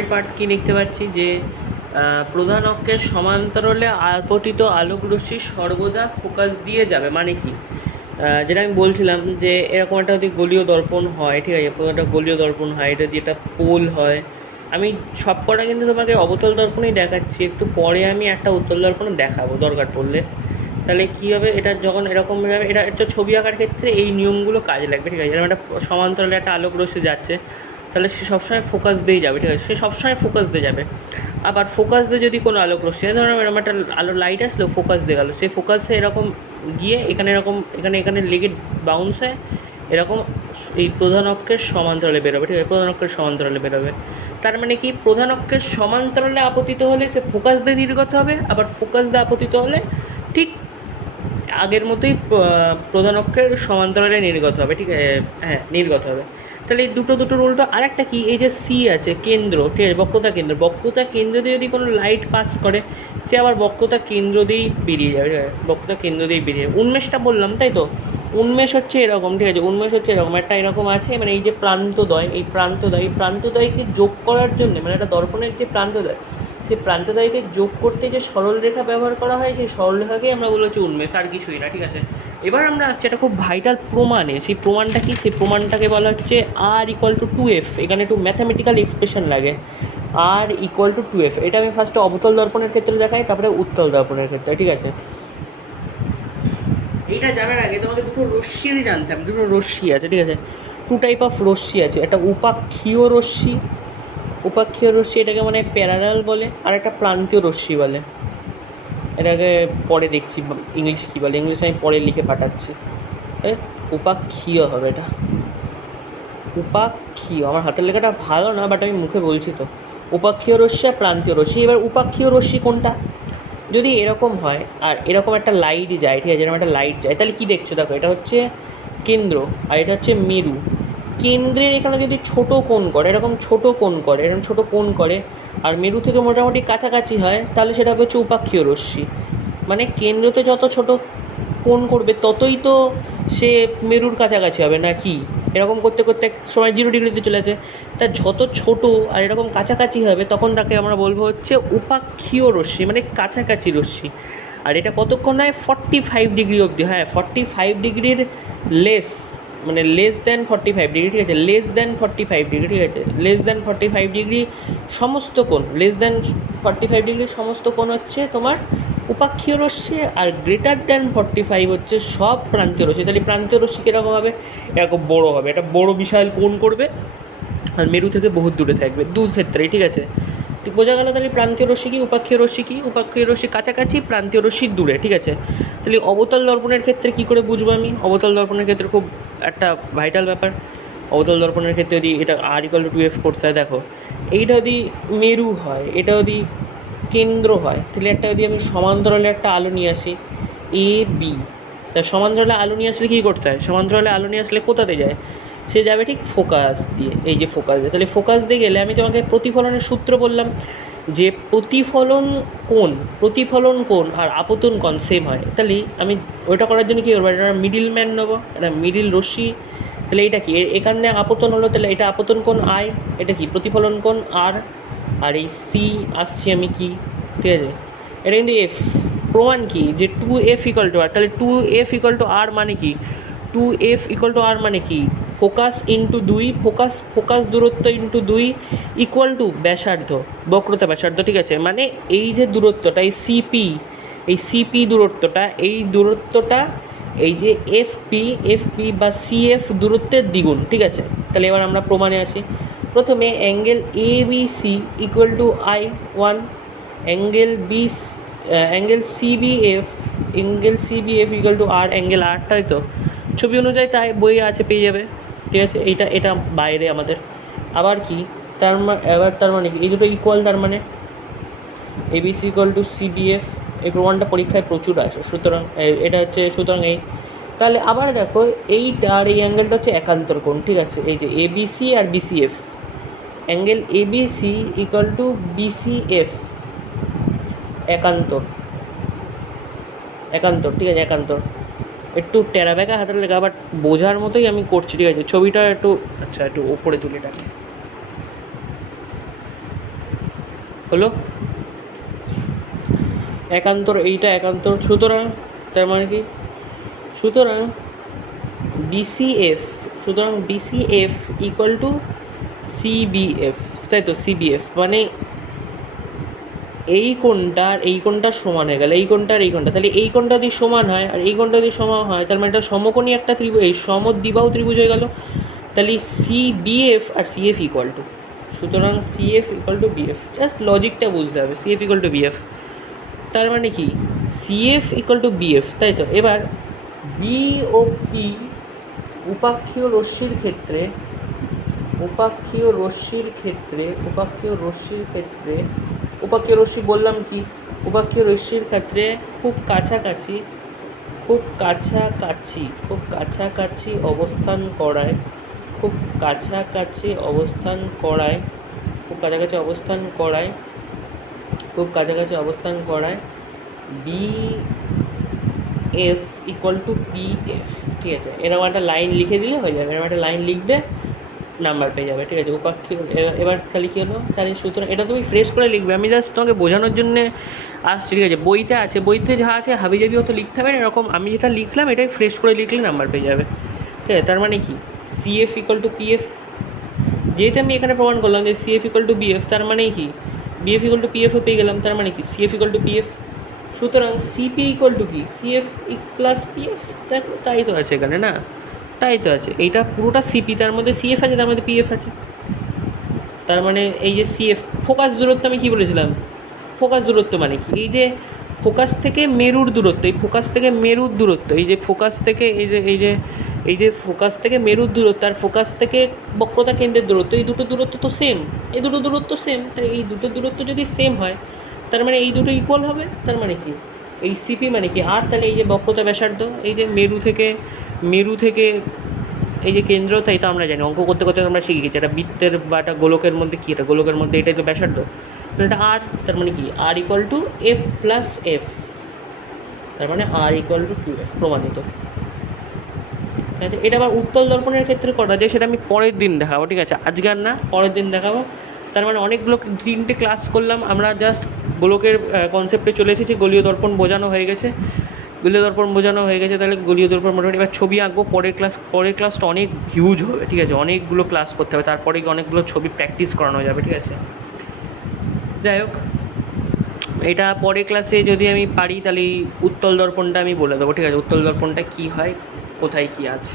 এর পার্ট কি দেখতে পাচ্ছি যে প্রধান অক্ষের সমান্তরালে আপতিত আলোক রশ্মি সর্বদা ফোকাস দিয়ে যাবে, মানে কি? যেটা আমি বলছিলাম যে এরকম একটা যদি গোলীয় দর্পণ হয়, ঠিক আছে, একটা গোলীয় দর্পণ হয়, এটা দিয়ে একটা পোল হয়। আমি সব কটা কিন্তু তোমাকে অবতল দর্পণেই দেখাচ্ছি, একটু পরে আমি একটা উত্তল দর্পণ দেখাবো দরকার পড়লে। তাহলে কী হবে, এটা যখন এরকম যাবে, এটা একটা ছবি আঁকার ক্ষেত্রে এই নিয়মগুলো কাজে লাগবে, ঠিক আছে। এরকম একটা সমান্তরালে একটা আলোক রশ্মি যাচ্ছে, তাহলে সে সবসময় ফোকাস দিয়েই যাবে, ঠিক আছে, সে সবসময় ফোকাস দিয়ে যাবে। আবার ফোকাস দিয়ে যদি কোনো আলোক রশ্মি, ধরো এরকম একটা আলো লাইট আসলো, ফোকাস দিয়ে গেলো, সেই ফোকাসে এরকম গিয়ে এখানে এরকম এখানে লেগে বাউন্স হয়, এরকম এই প্রধান অক্ষের সমান্তরালে বেরোবে, ঠিক আছে, প্রধান অক্ষের সমান্তরালে বেরোবে। তার মানে কি, প্রধান অক্ষের সমান্তরালে আপতিত হলে সে ফোকাস দিয়ে নির্গত হবে, আবার ফোকাস দিয়ে আপতিত হলে ঠিক আগের মতোই প্রধান অক্ষের সমান্তরালে নির্গত হবে, ঠিক আছে, হ্যাঁ নির্গত হবে। তাহলে এই দুটোর উল্টো আরেকটা কি, এই যে সি আছে কেন্দ্র, ঠিক আছে, বক্রতা কেন্দ্র দিয়ে যদি কোনো লাইট পাস করে, সে আবার বক্রতা কেন্দ্র দিয়েই বেরিয়ে যাবে, ঠিক আছে, বক্রতা কেন্দ্র দিয়েই বেরিয়ে যাবে। উন্মেষটা বললাম তাই তো, উন্মেষ হচ্ছে এরকম, ঠিক আছে, উন্মেষ হচ্ছে এরকম একটা এরকম আছে, মানে এই যে প্রান্তদ্বয়, এই প্রান্তদ্বয়কে যোগ করার জন্য, মানে একটা দর্পণের যে প্রান্তদ্বয়, সেই প্রান্তদ্বয়কে যোগ করতে যে সরলরেখা ব্যবহার করা হয়, সেই সরলরেখাকেই আমরা বলেছি উন্মেষ, আর কিছুই না, ঠিক আছে। এবার আমরা আসছি একটা খুব ভাইটাল প্রমাণে। সেই প্রমাণটা কি, সেই প্রমাণটাকে বলা হচ্ছে R=2F। এখানে একটু ম্যাথামেটিক্যাল এক্সপ্রেশন লাগে, R=2F। এটা আমি ফার্স্টে অবতল দর্পণের ক্ষেত্রে দেখাই, তারপরে উত্তল দর্পণের ক্ষেত্রে, ঠিক আছে। এইটা জানার আগে তোমাকে দুটো রশ্মি জানতে হবে, দুটো রশ্মি আছে, ঠিক আছে, টু টাইপ অফ রশ্মি আছে, একটা উপাক্ষীয় রশ্মি, এটাকে মানে প্যারালাল বলে, আর একটা প্রান্তীয় রশ্মি বলে। এটাকে পরে দেখছি ইংলিশ কী বলে, ইংলিশ আমি পরে লিখে পাঠাচ্ছি। উপাক্ষীয় হবে এটা, উপাক্ষীয়। আমার হাতের লেখাটা ভালো না, বাট আমি মুখে বলছি তো। উপাক্ষীয় রশ্মি আর প্রান্তীয় রশ্মি। এবার উপাক্ষীয় রশ্মি কোনটা? যদি এরকম হয় আর এরকম একটা লাইট যায়, ঠিক আছে, এরকম একটা লাইট যায়, তাহলে কী দেখছো, দেখো এটা হচ্ছে কেন্দ্র আর এটা হচ্ছে মেরু। কেন্দ্রের এখানে যদি ছোট কোণ করে, এরকম ছোট কোণ করে আর মেরু থেকে মোটামুটি কাছাকাছি হয়, তাহলে সেটা হচ্ছে উপাক্ষীয় রশ্মি। মানে কেন্দ্রতে যত ছোট কোণ করবে ততই তো সে মেরুর কাছাকাছি হবে, না কি? এরকম করতে করতে সময় 0 ডিগ্রিতে চলে আসে, তা যত ছোট আর এরকম কাছাকাছি হবে তখন তাকে আমরা বলবো হচ্ছে উপাক্ষীয় রশ্মি, মানে কাছাকাছি রশ্মি। আর এটা কতক্ষণ হয়? 45 ডিগ্রি অবধি। হ্যাঁ, 45 ডিগ্রির লেস, মানে লেস দ্যান 45 ডিগ্রি, ঠিক আছে, লেস দ্যান 45 ডিগ্রি, ঠিক আছে, লেস দ্যান 45 ডিগ্রি সমস্ত কোণ, লেস দ্যান 45 ডিগ্রি সমস্ত কোণ হচ্ছে তোমার উপাক্ষীয় রশ্মি, আর গ্রেটার দ্যান 45 হচ্ছে সব প্রান্তীয় রশ্মি। তাহলে প্রান্তীয় রশ্মি কীরকম হবে? এরকম বড়ো হবে, একটা বড়ো বিশাল কোণ করবে আর মেরু থেকে বহুত দূরে থাকবে, দু ক্ষেত্রেই, ঠিক আছে। তো বোঝা গেল তাহলে প্রান্তীয় রশ্মি কি, উপাক্ষীয় রশ্মি কি। উপাক্ষীয় রশ্মি কাছাকাছি, প্রান্তীয় রশ্মি দূরে, ঠিক আছে। তাহলে অবতল দর্পণের ক্ষেত্রে কী করে বুঝবো আমি? অবতল দর্পণের ক্ষেত্রে খুব একটা ভাইটাল ব্যাপার। অবতল দর্পণের ক্ষেত্রে যদি এটা R=2F করতে হয়, দেখো এইটা যদি মেরু হয়, এটা যদি কেন্দ্র হয়, তাহলে একটা যদি আমি সমান্তরালে একটা আলো নিয়ে আসি AB, তা সমান্তরালে আলো নিয়ে আসলে কী করতে হয়? সমান্তরালে আলো নিয়ে আসলে কোথাতে যায়? সে যাবে ঠিক ফোকাস দিয়ে, এই যে ফোকাস দিয়ে। তাহলে ফোকাস দিয়ে গেলে আমি তোমাকে প্রতিফলনের সূত্র বললাম যে প্রতিফলন কোণ আর আপতন কোণ সেম হয়। তাহলে আমি ওইটা করার জন্য কী করবো? এটা মিডিল ম্যান নেবো, এটা মিডিল রশ্মি। তাহলে এটা কি, এখানে আপতন হলো, তাহলে এটা আপতন কোণ I, এটা কি প্রতিফলন কোণ R, আর এই সি আসছি আমি কি, ঠিক আছে, এটা কিন্তু F। প্রমাণ কি, যে 2F=R। তাহলে 2F=R মানে কি, 2F=R মানে কি, ফোকাস ইন্টু 2, ফোকাস দূরত্ব ইন্টু 2 ইকুয়াল টু ব্যাসার্ধ, বক্রতা ব্যাসার্ধ, ঠিক আছে। মানে এই যে দূরত্বটা, এই সিপি দূরত্বটা এই যে এফপি বা সিএফ দূরত্বের দ্বিগুণ, ঠিক আছে। তাহলে এবার আমরা প্রমাণে আসি। প্রথমে angle ABC =I1, angle CBF R angle R, তাই তো ছবি অনুযায়ী, তাই বই আছে, পেয়ে যাবে, ঠিক আছে। এটা বাইরে আমাদের। আবার কি তার মানে কি, এই দুটো ইকুয়াল, তার মানে ABC=CBF। এই প্রমাণটা পরীক্ষায় প্রচুর আছে, সুতরাং এটা হচ্ছে, সুতরাং এই, তাহলে আবার দেখো এইটা আর এই অ্যাঙ্গেলটা হচ্ছে একান্তর কোণ, ঠিক আছে। এই যে ABC আর BCF, অ্যাঙ্গেল ABC=BCF, একান্তর, ঠিক আছে, একান্তর। একটু টেরা বেঁকা হাতের লেখা, বাট বোঝার মতোই আমি করছি, ঠিক আছে। ছবিটা একটু, আচ্ছা একটু ওপরে তুলে টানি। হলো একান্তর, এইটা একান্তর, সুতরাং তার মানে কি, সুতরাং বিসিএফ, সুতরাং বিসিএফ ইকুয়াল টু সিবিএফ, তাই তো? সিবিএফ মানে এই কোণটা আর এই কোণটার সমান হয়ে গেল, এই কোণটা আর এই কোণটা, তাহলে এই কোণটা যদি সমান হয় আর এই কোণটা যদি সমান হয়, তার মানে এটা সমকোণী একটা ত্রিভুজ, এই সমদ্বিবাহু ত্রিভুজ হয়ে গেল। তাহলে সিবিএফ আর সিএফ ইকুয়াল টু, সুতরাং CF equal to BF, just লজিকটা বুঝতে হবে। সিএফ ইকুয়াল টু বিএফ, তার মানে কি সিএফ ইকুয়াল টু বিএফ, তাই তো? এবার বি ও পি উপাক্ষীয় রশ্মির ক্ষেত্রে, উপাক্ষীয় রশ্মির ক্ষেত্রে, উপাক্ষীয় রশ্মির ক্ষেত্রে, উপাক্ষীয় রশ্মি বললাম কি, উপাক্ষীয় রশ্মির ক্ষেত্রে খুব কাছাকাছি, খুব কাছাকাছি, খুব কাছাকাছি অবস্থান করায়, খুব কাছাকাছি অবস্থান করায়, খুব কাছাকাছি অবস্থান করায়, খুব কাছাকাছি অবস্থান করায় B F equal to P F, ঠিক আছে? এরকম একটা লাইন লিখে দিলে হয়ে যাবে, এরকম একটা লাইন লিখবে, নাম্বার পেয়ে যাবে, ঠিক আছে? উপাক্ষীয়, এবার খালি কী হলো, তাহলে সুতরাং এটা তুমি ফ্রেশ করে লিখবে, আমি জাস্ট তোমাকে বোঝানোর জন্যে আসছি, ঠিক আছে? বইতে আছে, বইতে যা আছে হাবিজাবি হতো লিখতে হবে না, এরকম আমি যেটা লিখলাম এটাই ফ্রেশ করে লিখলে নাম্বার পেয়ে যাবে, ঠিক আছে? তার মানে কি সিএফ ইকুয়াল টু পিএফ, যেহেতু আমি এখানে প্রমাণ করলাম যে সিএফ ইকুয়াল টু বিএফ, তার মানে কি বিএফ ইকুয়াল টু পিএফও পেয়ে গেলাম, তার মানে কি সিএফ ইকুয়াল টু পিএফ, সুতরাং সিপি ইকুয়াল টু কি সিএফ প্লাস পিএফ, তাই তো আছে এখানে না? তাই তো আছে, এইটা পুরোটা সিপি, তার মধ্যে সিএফ আছে, তার মধ্যে পিএফ আছে, তার মানে এই যে সিএফ ফোকাস দূরত্ব, আমি কি বলেছিলাম? ফোকাস দূরত্ব মানে কি, এই যে ফোকাস থেকে মেরুর দূরত্ব, এই ফোকাস থেকে মেরুর দূরত্ব, এই যে ফোকাস থেকে এই যে ফোকাস থেকে মেরুর দূরত্ব আর ফোকাস থেকে বক্রতা কেন্দ্রের দূরত্ব, এই দুটো দূরত্ব তো সেম, এই দুটো দূরত্ব সেম, তাই এই দুটো দূরত্ব যদি সেম হয় তার মানে এই দুটো ইকুয়াল হবে, তার মানে কি এই সিপি মানে কি আর, তাহলে এই যে বক্রতা ব্যাসার্ধ, এই যে মেরু থেকে এই যে কেন্দ্র, তাই তো আমরা জানি, অঙ্ক করতে করতে আমরা শিখে গেছি একটা বৃত্তের বা একটা গোলকের মধ্যে কী, এটা গোলকের মধ্যে এটাই তো ব্যাসার্ধ, তো এটা আর, তার মানে কি R equal to F plus F, তার মানে আর ইকুয়াল টু 2f, প্রমাণিত। এটা আবার উত্তল দর্পণের ক্ষেত্রে করা যায়, সেটা আমি পরের দিন দেখাবো, ঠিক আছে? আজকে আর না, পরের দিন দেখাবো। তার মানে অনেকগুলো 3টে ক্লাস করলাম আমরা, জাস্ট গোলকের কনসেপ্টে চলে এসেছি, গলীয় দর্পণ বোঝানো হয়ে গেছে, গলীয় দর্পণ বোঝানো হয়ে গেছে, তাহলে গলীয় দর্পণ মোটামুটি এবার ছবি আঁকবো, পরের ক্লাসটা অনেক হিউজ হবে, ঠিক আছে? অনেকগুলো ক্লাস করতে হবে, তারপরে অনেকগুলো ছবি প্র্যাকটিস করানো যাবে, ঠিক আছে? যাই হোক, এটা পরের ক্লাসে যদি আমি পারি তাহলে উত্তল দর্পণটা আমি বলে দেবো, ঠিক আছে? উত্তল দর্পণটা কী হয়, কোথায় কী আছে।